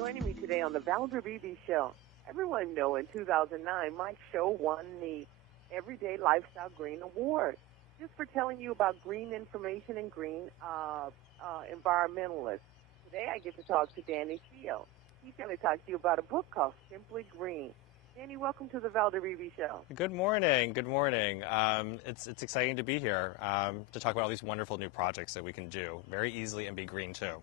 joining me today on the Valder Beebe Show. Everyone know in 2009, Mike Show won the Everyday Lifestyle Green Award just for telling you about green information and green environmentalists. Today I get to talk to Danny Ceo. He's going to talk to you about a book called Simply Green. Danny, welcome to the Valder Beebe Show. Good morning. Good morning. It's exciting to be here to talk about all these wonderful new projects that we can do very easily and be green too.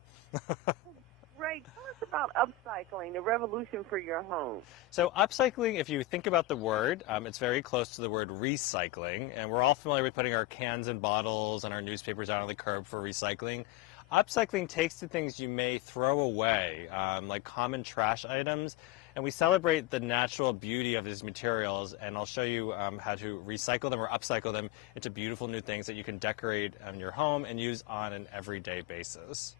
Great. Tell us about upcycling, the revolution for your home. So upcycling, if you think about the word, it's very close to the word recycling, and we're all familiar with putting our cans and bottles and our newspapers out on the curb for recycling. Upcycling takes the things you may throw away, like common trash items, and we celebrate the natural beauty of these materials, and I'll show you how to recycle them or upcycle them into beautiful new things that you can decorate in your home and use on an everyday basis.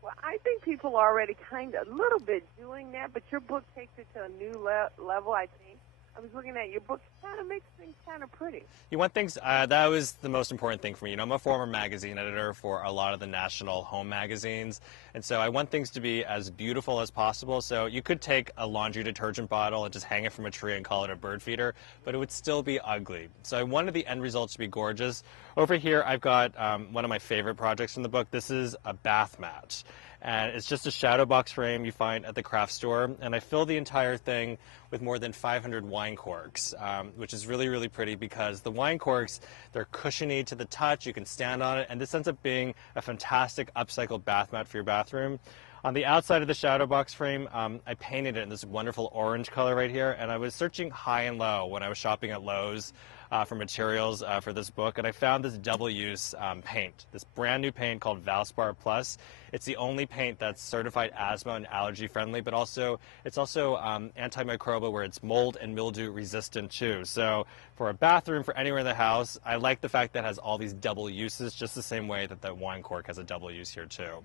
Well, I think people are already kind of a little bit doing that, but your book takes it to a new level, I think. I was looking at your book, it kind of makes things kind of pretty. You want things, that was the most important thing for me. You know, I'm a former magazine editor for a lot of the national home magazines, and so I want things to be as beautiful as possible. So you could take a laundry detergent bottle and just hang it from a tree and call it a bird feeder, but it would still be ugly. So I wanted the end result to be gorgeous. Over here, I've got one of my favorite projects in the book. This is a bath mat. And it's just a shadow box frame you find at the craft store, and I fill the entire thing with more than 500 wine corks, which is really, really pretty because the wine corks, they're cushiony to the touch, you can stand on it, and this ends up being a fantastic upcycled bath mat for your bathroom. On the outside of the shadow box frame, I painted it in this wonderful orange color right here, and I was searching high and low when I was shopping at Lowe's for materials for this book, and I found this double-use paint, this brand new paint called Valspar Plus. It's the only paint that's certified asthma and allergy friendly, but it's also antimicrobial, where it's mold and mildew resistant too. So for a bathroom, for anywhere in the house, I like the fact that it has all these double uses, just the same way that the wine cork has a double use here too.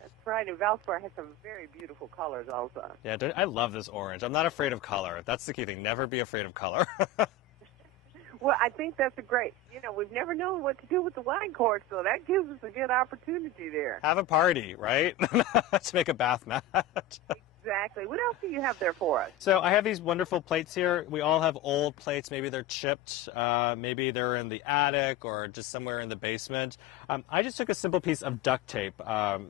That's right, and Valspar has some very beautiful colors also. Yeah, I love this orange. I'm not afraid of color. That's the key thing. Never be afraid of color. Well, I think that's a great, we've never known what to do with the wine cork, so that gives us a good opportunity there. Have a party, right? Let's make a bath mat. Exactly. What else do you have there for us? So I have these wonderful plates here. We all have old plates. Maybe they're chipped. Maybe they're in the attic or just somewhere in the basement. I just took a simple piece of duct tape,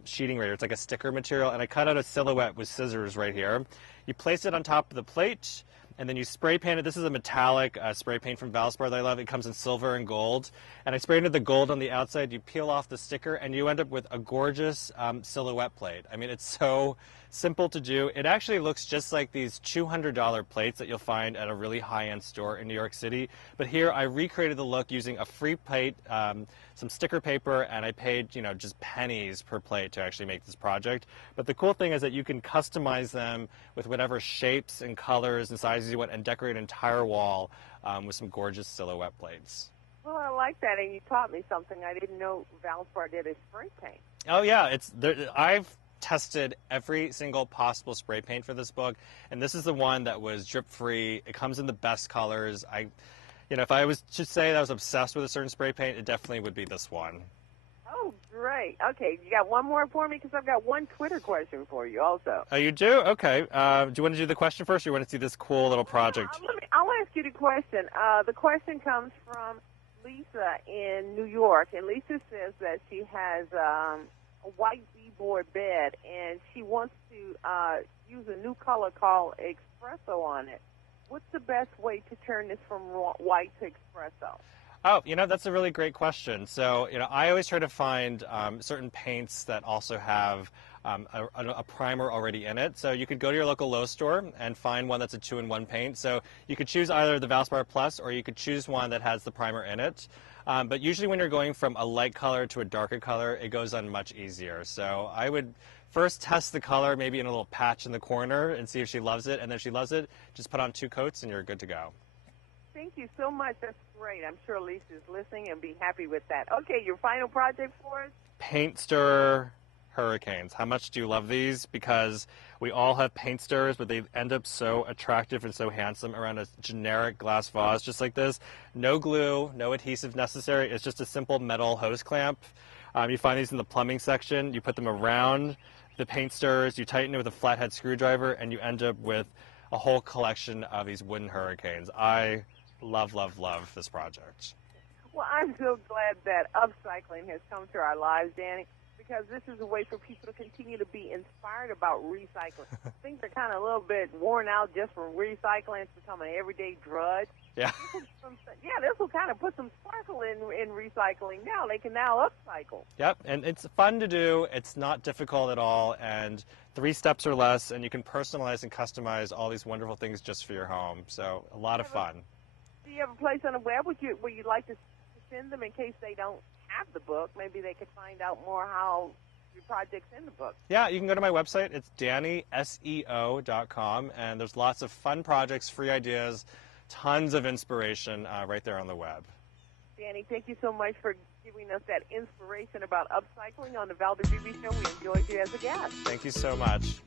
sheeting right here. It's like a sticker material, and I cut out a silhouette with scissors right here. You place it on top of the plate, and then you spray paint it. This is a metallic spray paint from Valspar that I love. It comes in silver and gold. And I spray painted the gold on the outside. You peel off the sticker, and you end up with a gorgeous silhouette plate. I mean, it's so simple to do. It actually looks just like these $200 plates that you'll find at a really high-end store in New York City. But here, I recreated the look using a free plate, some sticker paper, and I paid, just pennies per plate to actually make this project. But the cool thing is that you can customize them with whatever shapes and colors and sizes you want and decorate an entire wall with some gorgeous silhouette plates. Well, I like that, and you taught me something. I didn't know Valspar did a spray paint. Oh, yeah. I've tested every single possible spray paint for this book, and this is the one that was drip-free. It comes in the best colors. If I was to say that I was obsessed with a certain spray paint, it definitely would be this one. Oh, great. Okay, you got one more for me? Because I've got one Twitter question for you also. Oh, you do? Okay. Do you want to do the question first, or you want to see this cool little project? I'll ask you the question. The question comes from Lisa in New York, and Lisa says that she has a white beadboard bed, and she wants to use a new color called espresso on it. What's the best way to turn this from white to espresso? Oh, that's a really great question. So, I always try to find certain paints that also have a primer already in it. So you could go to your local Lowe's store and find one that's a 2-in-1 paint. So you could choose either the Valspar Plus, or you could choose one that has the primer in it. But usually when you're going from a light color to a darker color, it goes on much easier. So I would first test the color maybe in a little patch in the corner and see if she loves it. And then if she loves it, just put on 2 coats and you're good to go. Thank you so much. That's great. I'm sure Lisa's listening and be happy with that. Okay, your final project for us? Paint stir hurricanes. How much do you love these? Because we all have paint stirrers, but they end up so attractive and so handsome around a generic glass vase just like this. No glue, no adhesive necessary. It's just a simple metal hose clamp. You find these in the plumbing section. You put them around the paint stirrers, you tighten it with a flathead screwdriver, and you end up with a whole collection of these wooden hurricanes. I love, love, love this project. Well, I'm so glad that upcycling has come to our lives, Danny, because this is a way for people to continue to be inspired about recycling. Things are kind of a little bit worn out just from recycling. It's become an everyday drudge. Yeah. This will kind of put some sparkle in recycling now. They can now upcycle. Yep, and it's fun to do. It's not difficult at all, and 3 steps or less, and you can personalize and customize all these wonderful things just for your home. So a lot of fun. Do you have a place on the web where you'd like to send them in case they don't have the book? Maybe they could find out more how your project's in the book. Yeah, you can go to my website. It's DannyCeo.com, and there's lots of fun projects, free ideas, tons of inspiration right there on the web. Danny, thank you so much for giving us that inspiration about upcycling on the Val DeVivi Show. We enjoyed you as a guest. Thank you so much.